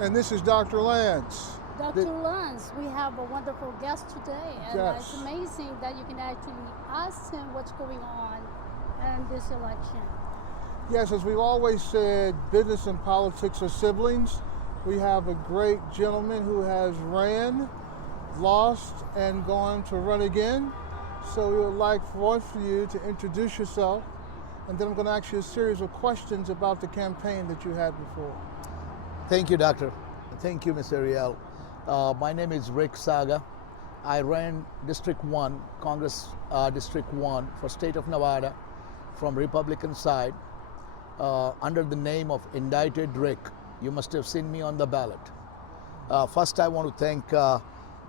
And this is Dr. Lance. Dr. Lance, we have a wonderful guest today, and Yes. it's amazing that you can actually ask him what's going on in this election. Yes, as we've always said, business and politics are siblings. We have a great gentleman who has ran, lost, and gone to run again. So we would like for you to introduce yourself, and then I'm going to ask you a series of questions about the campaign that you had before. Thank you, Doctor. Thank you, Ms. Arielle. My name is Rick Saga. I ran District 1, Congress District 1 for State of Nevada from Republican side under the name of Indicted Rick. You must have seen me on the ballot. First, I want to thank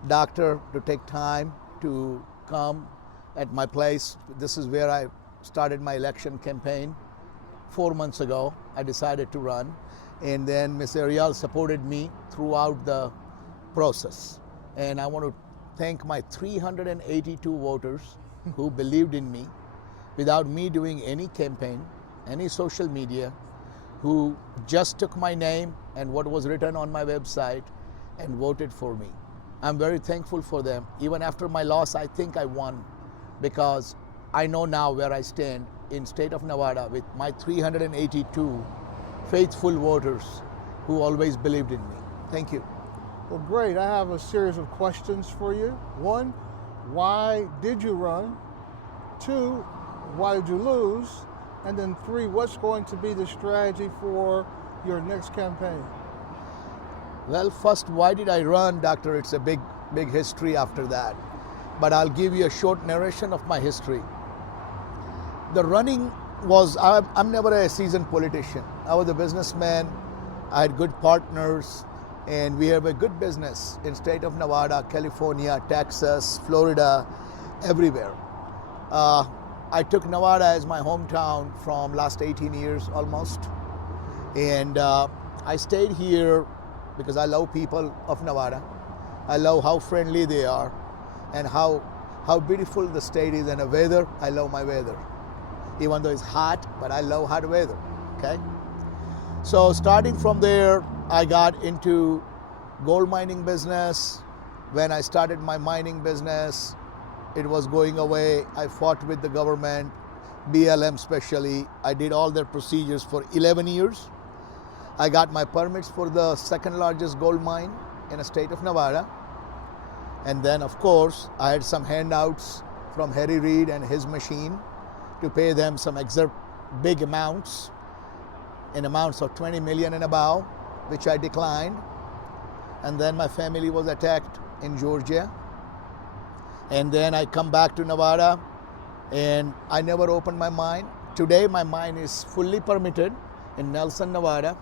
Doctor to take time to come at my place. This is where I started my election campaign. 4 months ago, I decided to run. And then Ms. Arielle supported me throughout the process. And I want to thank my 382 voters who believed in me without me doing any campaign, any social media, who just took my name and what was written on my website and voted for me. I'm very thankful for them. Even after my loss, I think I won because I know now where I stand in state of Nevada with my 382 faithful voters who always believed in me. Thank you. Well, great. I have a series of questions for you. One, why did you run? Two, why did you lose? And then three, what's going to be the strategy for your next campaign? Well, first, why did I run, Doctor? It's a big history after that. But I'll give you a short narration of my history. The running was, I'm never a seasoned politician. I was a businessman. I had good partners, and we have a good business in state of Nevada, California, Texas, Florida, everywhere. I took Nevada as my hometown from last 18 years almost. And I stayed here because I love people of Nevada. I love how friendly they are and how beautiful the state is, and the weather, I love my weather. Even though it's hot, but I love hot weather, okay? So starting from there, I got into gold mining business. When I started my mining business, it was going away. I fought with the government, BLM especially. I did all their procedures for 11 years. I got my permits for the second largest gold mine in the state of Nevada. And then, of course, I had some handouts from Harry Reid and his machine to pay them some big amounts, in amounts of 20 million and above, which I declined. And then my family was attacked in Georgia. And then I come back to Nevada, and I never opened my mine. Today my mine is fully permitted in Nelson, Nevada,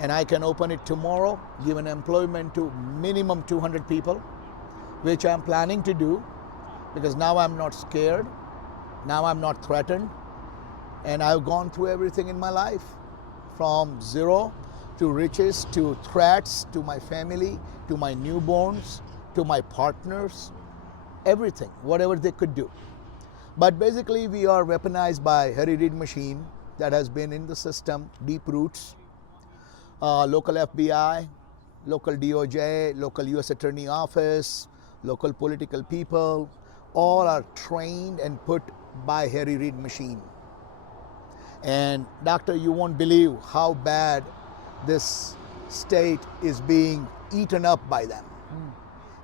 and I can open it tomorrow, give an employment to minimum 200 people, which I'm planning to do because now I'm not scared. Now I'm not threatened, and I've gone through everything in my life, from zero to riches, to threats, to my family, to my newborns, to my partners, everything, whatever they could do. But basically we are weaponized by Harry Reid machine that has been in the system, deep roots, local FBI, local DOJ, local US Attorney Office, local political people, all are trained and put by Harry Reid machine. And Doctor, you won't believe how bad this state is being eaten up by them.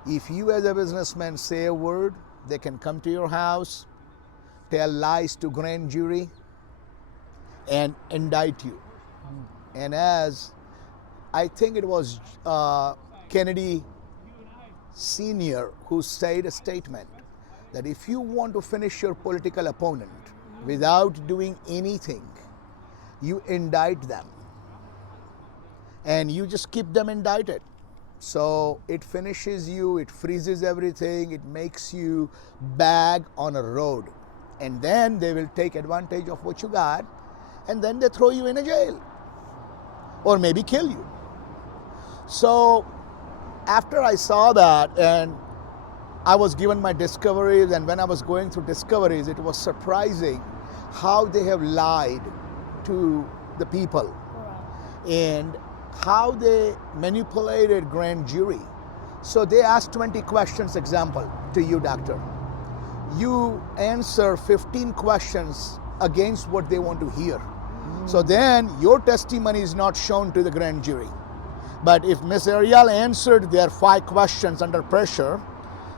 If you as a businessman say a word, they can come to your house, tell lies to grand jury, and indict you. And as I think it was Kennedy Sr. who said a statement that if you want to finish your political opponent without doing anything, you indict them. And you just keep them indicted. So it finishes you, it freezes everything, it makes you bag on a road. And then they will take advantage of what you got, and then they throw you in a jail. Or maybe kill you. So after I saw that, and I was given my discoveries, and when I was going through discoveries, it was surprising how they have lied to the people. Right. And how they manipulated grand jury. So they asked 20 questions, example, to you, doctor. You answer 15 questions against what they want to hear. So then your testimony is not shown to the grand jury. But if Miss Arielle answered their 5 questions under pressure,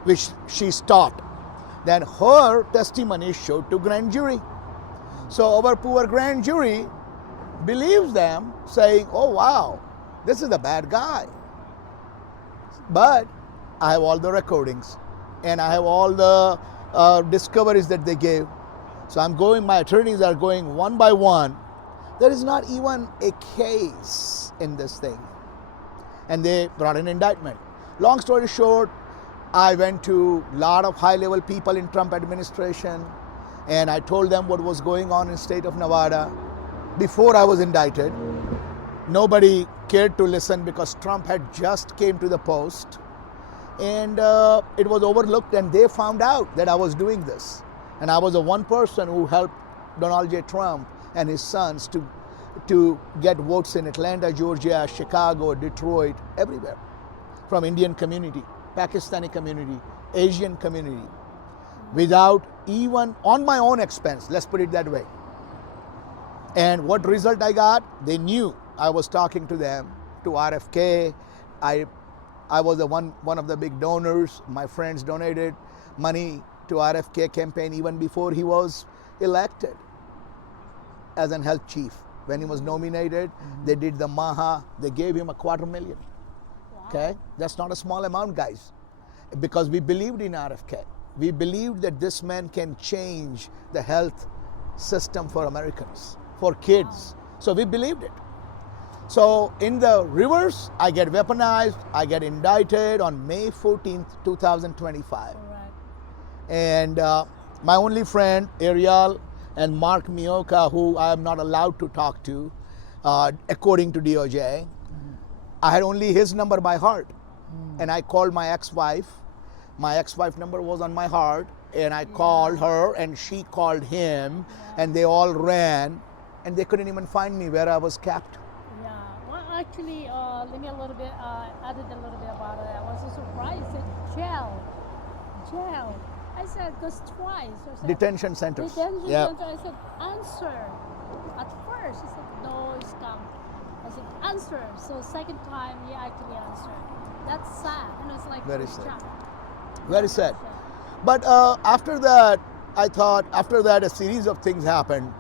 which she stopped, then her testimony is showed to grand jury. So our poor grand jury believes them, saying, oh wow, this is a bad guy. But I have all the recordings and I have all the discoveries that they gave. So I'm going, my attorneys are going one by one. There is not even a case in this thing. And they brought an indictment. Long story short, I went to a lot of high-level people in Trump administration, and I told them what was going on in state of Nevada before I was indicted. Nobody cared to listen because Trump had just came to the post, and it was overlooked, and they found out that I was doing this. And I was the one person who helped Donald J. Trump and his sons to get votes in Atlanta, Georgia, Chicago, Detroit, everywhere, from Indian community, Pakistani community, Asian community, without even on my own expense, let's put it that way. And what result I got? They knew I was talking to them, to RFK. I was the one of the big donors. My friends donated money to RFK campaign even before he was elected as an health chief. When he was nominated, they did the Maha, they gave him $250,000. Wow. Okay, that's not a small amount, guys, because we believed in RFK. We believed that this man can change the health system for Americans, for kids. So we believed it. So in the reverse, I get weaponized, I get indicted on May 14th, 2025. Correct. And my only friend, Arielle, and Mark Mioka, who I am not allowed to talk to, according to DOJ, I had only his number by heart. And I called my ex-wife. My ex-wife number was on my heart, and I called her, and she called him, and they all ran, and they couldn't even find me where I was kept. Yeah. Well, actually, let me added a little bit about it. I was so surprised that jail. I said, because twice. I said, Detention centers. Detention Yeah. center. I said, answer. At first, he said, no, it's come. I said, answer. So second time, he actually answered. That's sad. And it's like, Very sad. shocked. Very sad. But after that, I thought, after that, a series of things happened.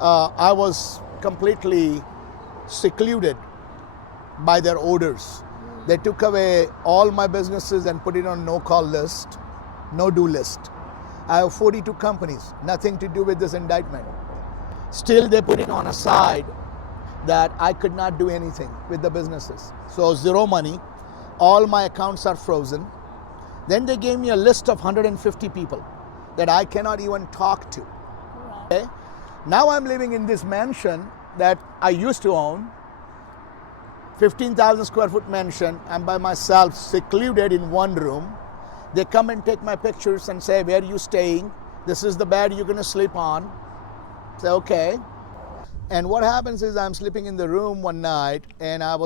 I was completely secluded by their orders. They took away all my businesses and put it on no-call list, no-do list. I have 42 companies, nothing to do with this indictment. Still, they put it on a side that I could not do anything with the businesses. So zero money, all my accounts are frozen. Then they gave me a list of 150 people that I cannot even talk to. Okay? Now I'm living in this mansion that I used to own, 15,000 square foot mansion. I'm by myself, secluded in one room. They come and take my pictures and say, where are you staying? This is the bed you're gonna sleep on. Say, okay. And what happens is I'm sleeping in the room one night, and I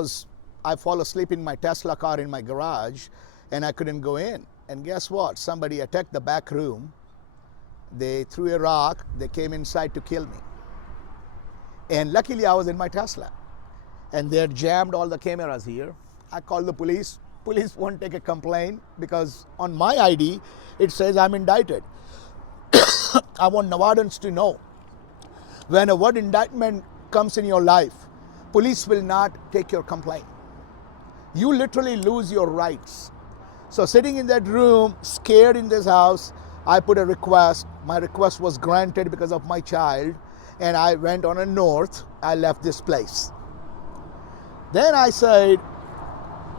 fall asleep in my Tesla car in my garage, and I couldn't go in. And guess what? Somebody attacked the back room. They threw a rock. They came inside to kill me. And luckily I was in my Tesla. And they had jammed all the cameras here. I called the police. Police won't take a complaint because on my ID, it says I'm indicted. I want Nevadans to know, when a word indictment comes in your life, police will not take your complaint. You literally lose your rights. So sitting in that room, scared in this house, I put a request. My request was granted because of my child, and I went on a north. I left this place. Then I said,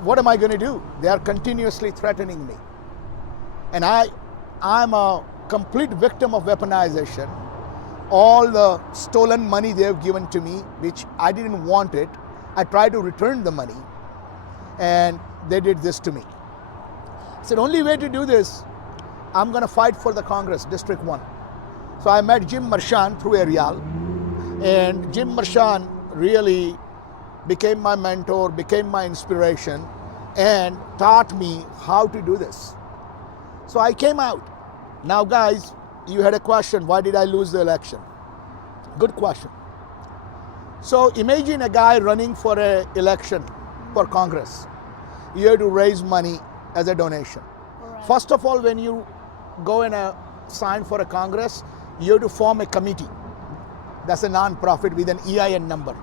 what am I going to do? They are continuously threatening me. And I'm a complete victim of weaponization. All the stolen money they have given to me, which I didn't want it, I tried to return the money, and they did this to me. I said, only way to do this, I'm going to fight for the Congress, District 1. So I met Jim Marchand through Arielle, and Jim Marchand really became my mentor, became my inspiration, and taught me how to do this. So I came out. Now guys, you had a question, why did I lose the election? Good question. So imagine a guy running for an election for Congress. You have to raise money as a donation. Correct. First of all, when you go and sign for a Congress, you have to form a committee. That's a non-profit with an EIN number.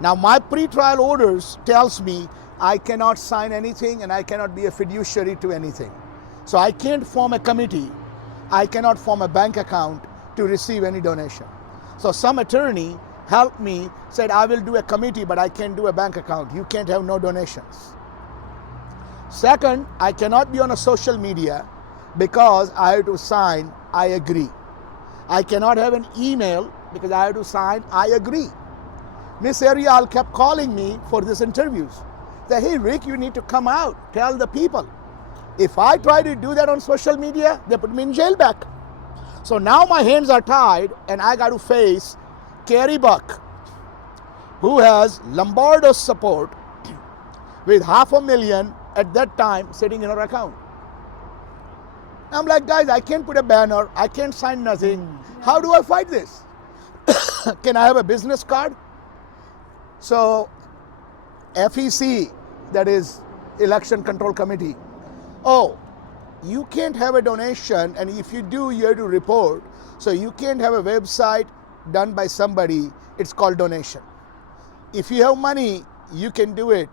Now my pre-trial orders tells me I cannot sign anything and I cannot be a fiduciary to anything. So I can't form a committee. I cannot form a bank account to receive any donation. So some attorney helped me, said I will do a committee but I can't do a bank account. You can't have no donations. Second, I cannot be on a social media because I have to sign I agree. I cannot have an email because I have to sign I agree. Miss Arielle kept calling me for these interviews. Say, hey Rick, you need to come out, tell the people. If I try to do that on social media, they put me in jail back. So now my hands are tied and I got to face Carrie Buck, who has Lombardo's support with $500,000 at that time sitting in her account. I'm like, guys, I can't put a banner, I can't sign nothing. How do I fight this? Can I have a business card? So FEC, that is Election Control Committee, oh, you can't have a donation, and if you do, you have to report. So you can't have a website done by somebody, it's called donation. If you have money, you can do it.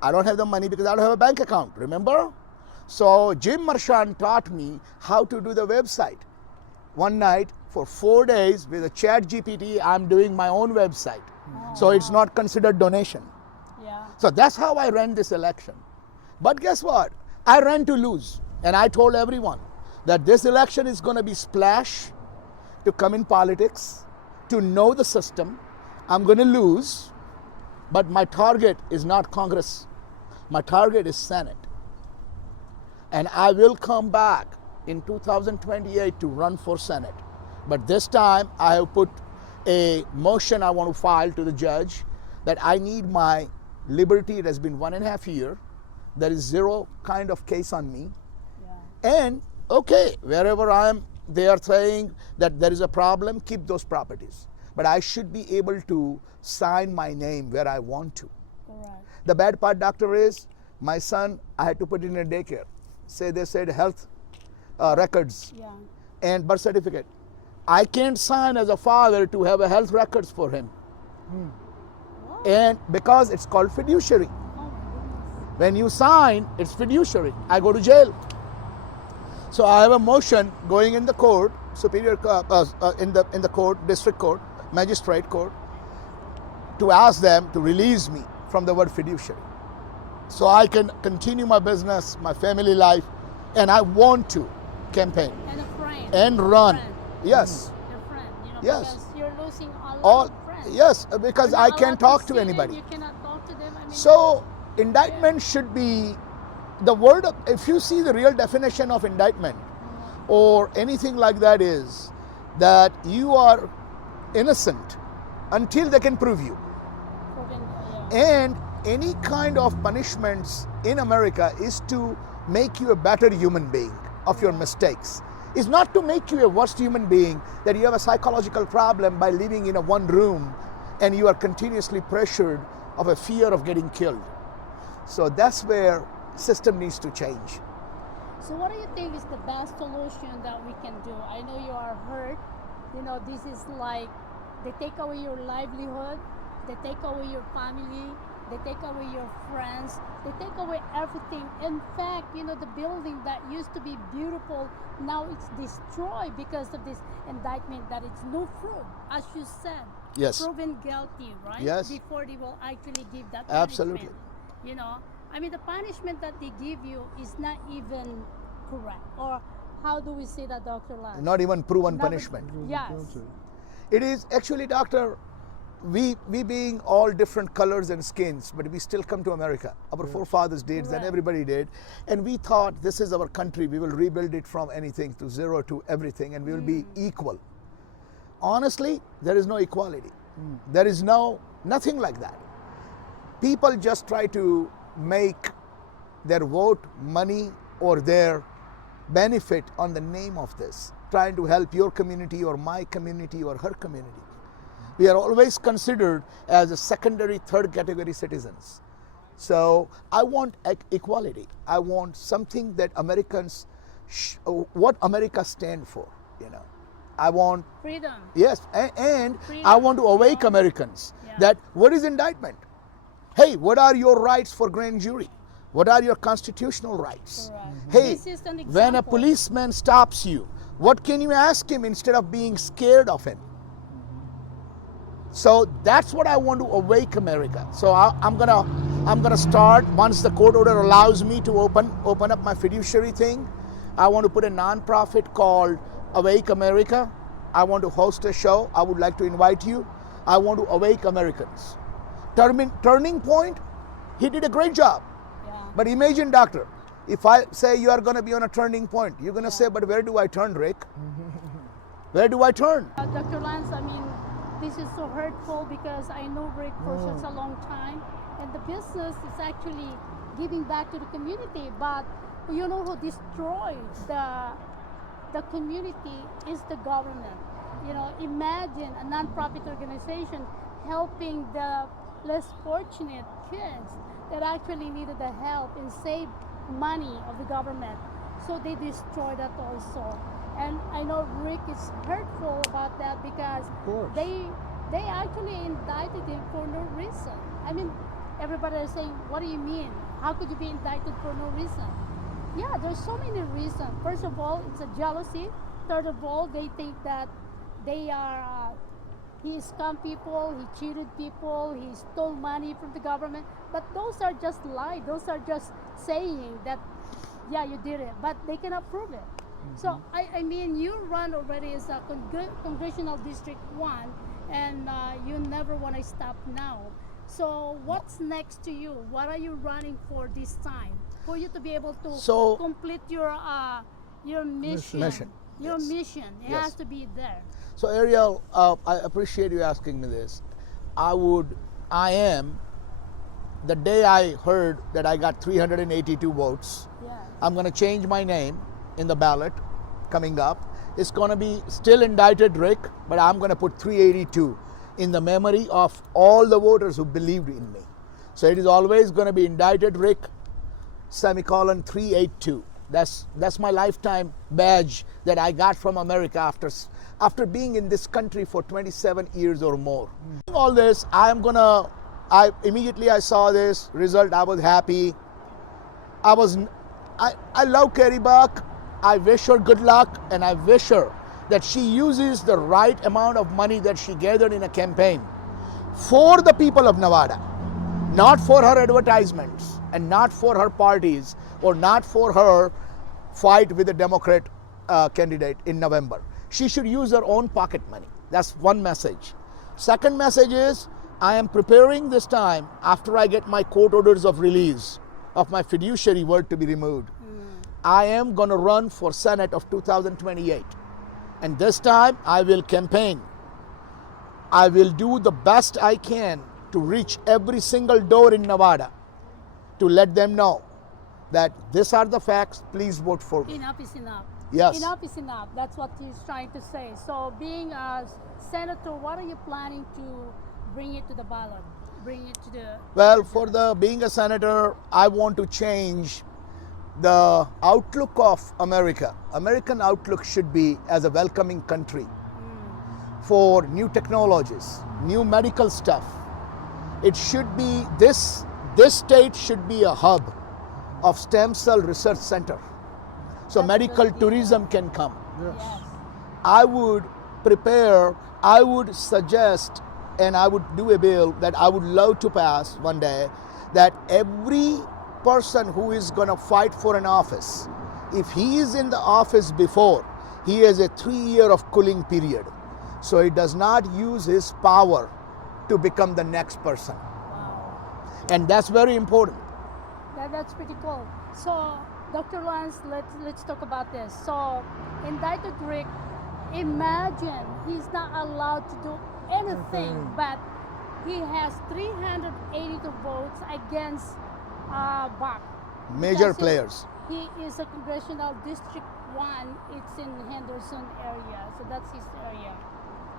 I don't have the money because I don't have a bank account, remember? So Jim Marchand taught me how to do the website. One night for 4 days with a chat GPT, I'm doing my own website. So it's not considered donation. Yeah. So that's how I ran this election. But guess what? I ran to lose. And I told everyone that this election is going to be splash to come in politics, to know the system. I'm going to lose, but my target is not Congress. My target is Senate. And I will come back in 2028 to run for Senate. But this time I have put a motion I want to file to the judge that I need my liberty. It has been 1.5 years. There is zero kind of case on me. Yeah. And okay, wherever I am, they are saying that there is a problem, keep those properties. But I should be able to sign my name where I want to. Correct. The bad part, doctor, is my son, I had to put in a daycare. They said health records Yeah. and birth certificate. I can't sign as a father to have a health records for him. What? And because it's called fiduciary. Oh my goodness. When you sign, it's fiduciary. I go to jail. So I have a motion going in the court, in the court, district court, magistrate court, to ask them to release me from the word fiduciary. So I can continue my business, my family life, and I want to campaign And a friend. and run. Friend. Yes. Your friend, you know, Yes. because you're losing a lot All, of friends. yes, because You're I not can't allowed talk see to them, anybody. You cannot talk to them. I mean, So indictment should be the word of, if you see the real definition of indictment or anything like that, is that you are innocent until they can prove you. And any kind of punishments in America is to make you a better human being of your mistakes. It's not to make you a worse human being, that you have a psychological problem by living in a one room and you are continuously pressured of a fear of getting killed. So that's where system needs to change. So what do you think is the best solution that we can do? I know you are hurt. You know, this is like, they take away your livelihood, they take away your family, they take away your friends, they take away everything. In fact, you know, the building that used to be beautiful, now it's destroyed because of this indictment that it's no proof, as you said. Yes. Proven guilty, right? Yes. Before they will actually give that Absolutely. punishment. You know, I mean, the punishment that they give you is not even correct. Or how do we say that, Dr. Lance? Not even proven Not- punishment. Yes. It is actually, doctor, we being all different colors and skins, but we still come to America. Our forefathers did, and Correct. everybody did. And we thought this is our country. We will rebuild it from anything to zero to everything, and we will be equal. Honestly, there is no equality. There is nothing like that. people just try to make their vote, money, or their benefit on the name of this, trying to help your community or my community or her community. We are always considered as a secondary, third category citizens. So I want equality. I want something that Americans, what America stand for, you know. I want freedom. Yes, and Freedom. I want to awake Americans Yeah. that what is indictment? Hey, what are your rights for grand jury? What are your constitutional rights? Correct. Hey, This is an when a example. policeman stops you, what can you ask him instead of being scared of him? So that's what I want to awake America. So I'm gonna start once the court order allows me to open up my fiduciary thing. I want to put a non-profit called Awake America. I want to host a show. I would like to invite you. I want to awake Americans. Turning Point, he did a great job. Yeah. But imagine, doctor, if I say you are going to be on a turning point, you're going to say, but where do I turn, Rick? Where do I turn? Dr. Lance, I mean, this is so hurtful because I know Rick for such a long time, and the business is actually giving back to the community. But you know who destroys the community is the government. You know, imagine a non-profit organization helping the less fortunate kids that actually needed the help and save money of the government. So they destroy that also. And I know Rick is hurtful about that because course. they actually indicted him for no reason. I mean, everybody is saying, what do you mean? How could you be indicted for no reason? Yeah, there's so many reasons. First of all, it's a jealousy. Third of all, they think that they are, he scammed people, he cheated people, he stole money from the government. But those are just lies. Those are just saying that, yeah, you did it, but they cannot prove it. So, I mean, you run already as a Congressional District 1, and you never want to stop now. So, what's next to you? What are you running for this time? For you to be able to complete your mission. Your Yes. mission. It Yes. has to be there. So Arielle, I appreciate you asking me this. I am, the day I heard that I got 382 votes, Yeah. I'm going to change my name in the ballot coming up. It's going to be still indicted Rick, but I'm going to put 382 in the memory of all the voters who believed in me. So it is always going to be indicted Rick, semicolon 382. That's my lifetime badge that I got from America after being in this country for 27 years or more. All this, I immediately I saw this result, I was happy. I love Carrie Buck. I wish her good luck, and I wish her that she uses the right amount of money that she gathered in a campaign for the people of Nevada, not for her advertisements and not for her parties or not for her fight with the Democrat candidate in November. She should use her own pocket money. That's one message. Second message is, I am preparing this time after I get my court orders of release of my fiduciary word to be removed. I am going to run for Senate of 2028. And this time I will campaign. I will do the best I can to reach every single door in Nevada to let them know that these are the facts, please vote for me. Enough is enough. Yes. Enough is enough. That's what he's trying to say. So being a senator, what are you planning to bring it to the ballot? Bring it to the... Well, for being a senator, I want to change the outlook of America. American outlook should be as a welcoming country for new technologies, new medical stuff. It should be, this state should be a hub of stem cell research center. So That's medical good idea. tourism can come. Yes. I would suggest, and I would do a bill that I would love to pass one day, that every person who is going to fight for an office, if he is in the office before, he has a 3-year of cooling period. So he does not use his power to become the next person. Wow. And that's very important. That's pretty cool. So, Dr. Lance, let's talk about this. So, indicted Rick, imagine he's not allowed to do anything but he has 382 votes against Bach. Major Because players. He is a congressional district 1. It's in Henderson area, so that's his area.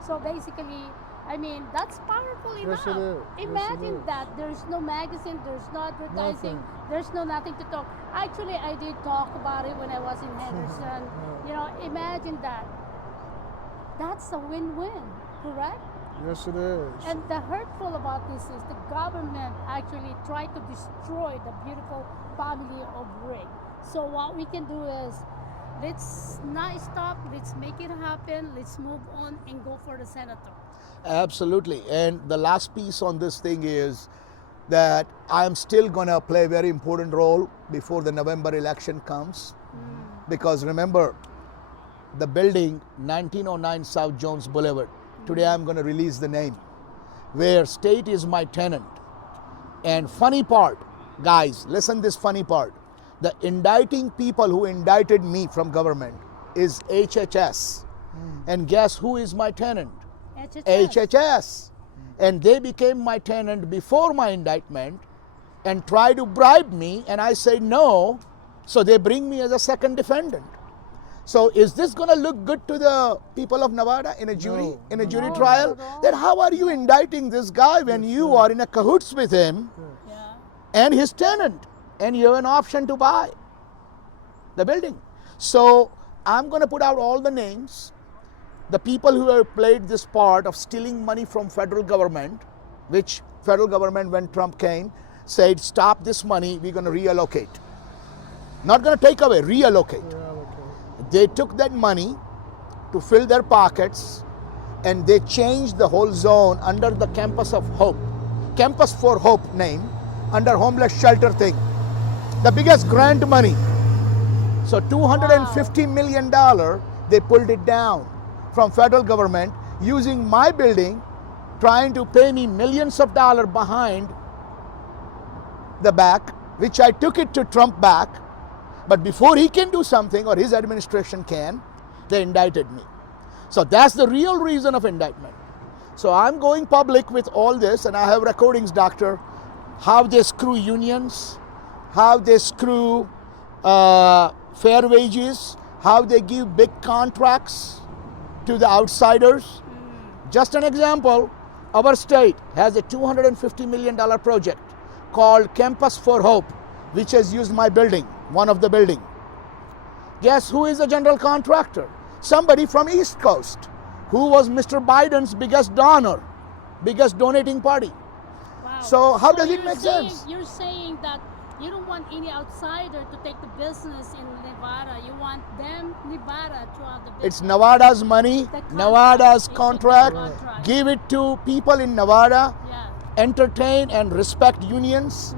So basically, I mean, that's powerful Yes, enough. it is. Yes, it Imagine is. that there's no magazine, there's no advertising, Nothing. there's no nothing to talk. Actually, I did talk about it when I was in Henderson. You know, imagine that. That's a win-win, correct? Yes, it is. And the hurtful about this is the government actually tried to destroy the beautiful family of Rick. So what we can do is, let's not stop, let's make it happen, let's move on and go for the senator. Absolutely. And the last piece on this thing is that I'm still going to play a very important role before the November election comes. Because remember, the building 1909 South Jones Boulevard, today I'm going to release the name, where state is my tenant. And funny part, guys, listen this funny part. The indicting people who indicted me from government is HHS. And guess who is my tenant? HHS. And they became my tenant before my indictment and tried to bribe me, and I said no. So they bring me as a second defendant. So is this going to look good to the people of Nevada in a jury, No. in a jury No, trial? not at all. Then how are you indicting this guy when you are in a cahoots with him Yeah. and his tenant, and you have an option to buy the building? So I'm going to put out all the names, the people who have played this part of stealing money from federal government, which federal government, when Trump came, said stop this money, we're going to reallocate. Not going to take away, reallocate. They took that money to fill their pockets, and they changed the whole zone under the Campus of Hope, Campus for Hope name, under homeless shelter thing. The biggest grant money. So $250 million, they pulled it down from federal government using my building, trying to pay me millions of dollars behind the back, which I took it to Trump back. But before he can do something, or his administration can, they indicted me. So that's the real reason of indictment. So I'm going public with all this, and I have recordings, doctor, how they screw unions, how they screw fair wages, how they give big contracts to the outsiders. Just an example, our state has a $250 million project called Campus for Hope, which has used my building, one of the building. Guess who is a general contractor? Somebody from East Coast, who was Mr. Biden's biggest donor, biggest donating party. Wow. So how does it you're make saying- sense? You're saying that you don't want any outsider to take the business in Nevada. You want them, Nevada, to have the business. It's Nevada's money, The contract. Nevada's It should be contract. contract. Give it to people in Nevada, Yeah. entertain and respect unions.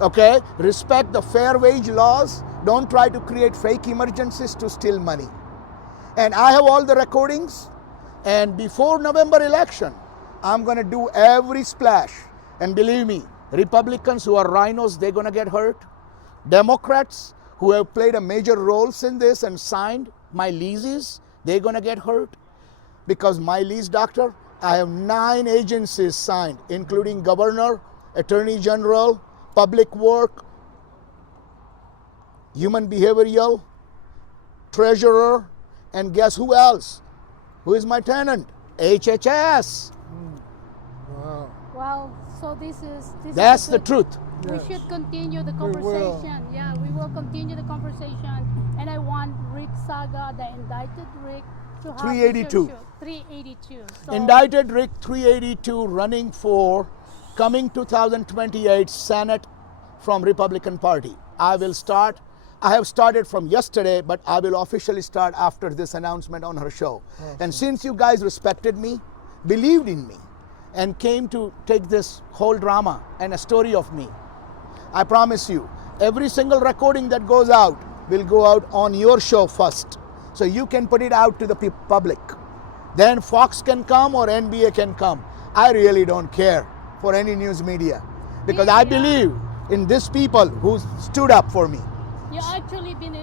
Okay, respect the fair wage laws. Don't try to create fake emergencies to steal money. And I have all the recordings. And before November election, I'm going to do every splash. And believe me, Republicans who are rhinos, they're going to get hurt. Democrats who have played a major role in this and signed my leases, they're going to get hurt. Because my lease, doctor, I have 9 agencies signed, including governor, attorney general, public work, human behavioral, treasurer, and guess who else? Who is my tenant? HHS. Wow. Well, so this is That's a the good- truth. We Yes. should continue the We will. conversation. Yeah, we will continue the conversation. And I want Rick Saga, the indicted Rick, to have 382. 382. So, Indicted Rick 382 running for coming 2028 Senate from Republican Party. I have started from yesterday, but I will officially start after this announcement on her show. And since you guys respected me, believed in me, and came to take this whole drama and a story of me, I promise you, every single recording that goes out will go out on your show first. So you can put it out to the public. Then Fox can come or NBA can come. I really don't care for any news media because I believe in these people who stood up for me. you actually been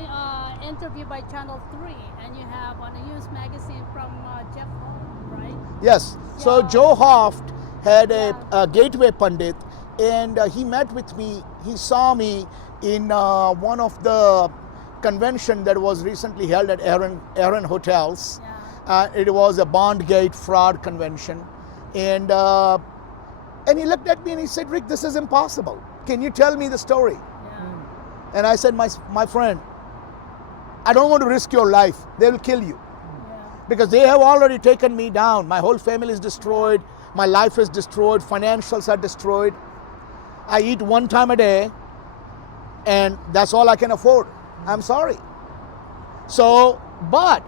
interviewed by Channel 3, and you have on a news magazine from Jeff Hall, right? Yes. So Yeah. Joe Hoft had Yeah. a gateway pundit, and he met with me. He saw me in one of the convention that was recently held at Aaron Hotels. Yeah. It was a Bondgate fraud convention, and he looked at me and he said, "Rick, this is impossible. Can you tell me the story?" Yeah. And I said, my friend, I don't want to risk your life. They will kill you. Yeah. Because they have already taken me down. My whole family is destroyed. My life is destroyed. Financials are destroyed. I eat one time a day, and that's all I can afford. I'm sorry. So, but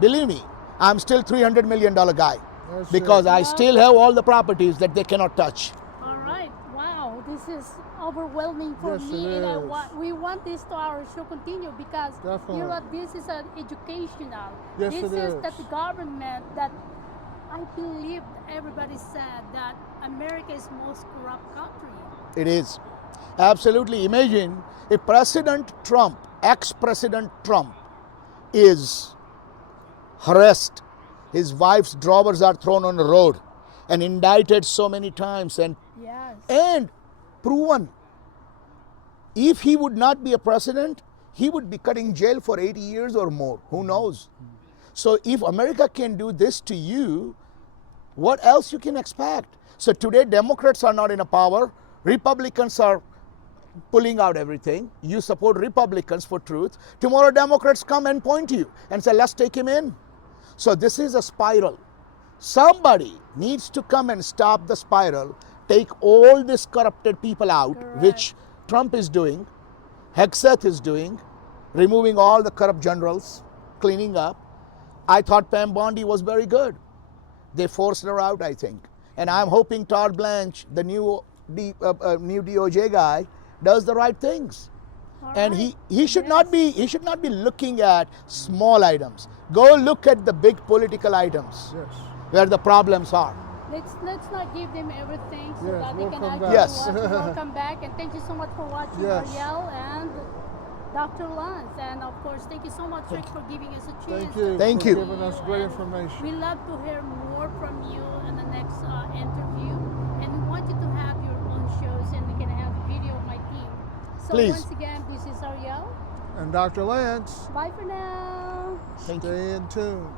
believe me, I'm still $300 million guy That's because it. I still have all the properties that they cannot touch. All right. Wow. This is overwhelming for Yes, me, it and is. we want this to our show continue because you know Definitely. this is an educational. Yes, this it is is. that the government that I believe everybody said that America is most corrupt country. It is. Absolutely. Imagine if President Trump, ex-President Trump, is harassed, his wife's drawers are thrown on the road and indicted so many times Yes. and proven. If he would not be a president, he would be cutting jail for 80 years or more. Who knows? So if America can do this to you, what else you can expect? So today Democrats are not in a power. Republicans are pulling out everything. You support Republicans for truth. Tomorrow Democrats come and point to you and say, let's take him in. So this is a spiral. Somebody needs to come and stop the spiral, take all these corrupted people out, Correct. which Trump is doing, Hegseth is doing, removing all the corrupt generals, cleaning up. I thought Pam Bondi was very good. They forced her out, I think. And I'm hoping Todd Blanche, the new DOJ guy, does the right things. All And right. he should not be looking at small items. Go look at the big political items Yes. where the problems are. Let's not give them everything so Yes, that they we'll can come actually back. Yes. we'll come back. And thank you so much for watching, Yes. Arielle and Dr. Lance. And of course, thank you so much, Rick, for giving us a chance. Thank you. Thank for you. giving us great And information. We love to hear more from you in the next interview. And we want you to have your own shows and we can have a video of my team. So Please. once again, this is Arielle. And Dr. Lance, Bye for now. Thank you. stay in tune.